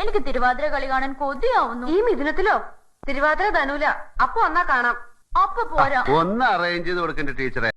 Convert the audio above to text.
എനിക്ക് തിരുവാതിര കളി കാണാൻ കൊതിയാവുന്നു. ഈ മിഥുനത്തിലോ? തിരുവാതിര ധനൂല. അപ്പൊ വന്നാ കാണാം. അപ്പൊ പോരാ. ഒന്ന് അറേഞ്ച് ചെയ്ത് കൊടുക്കണ്ടേ ടീച്ചറെ?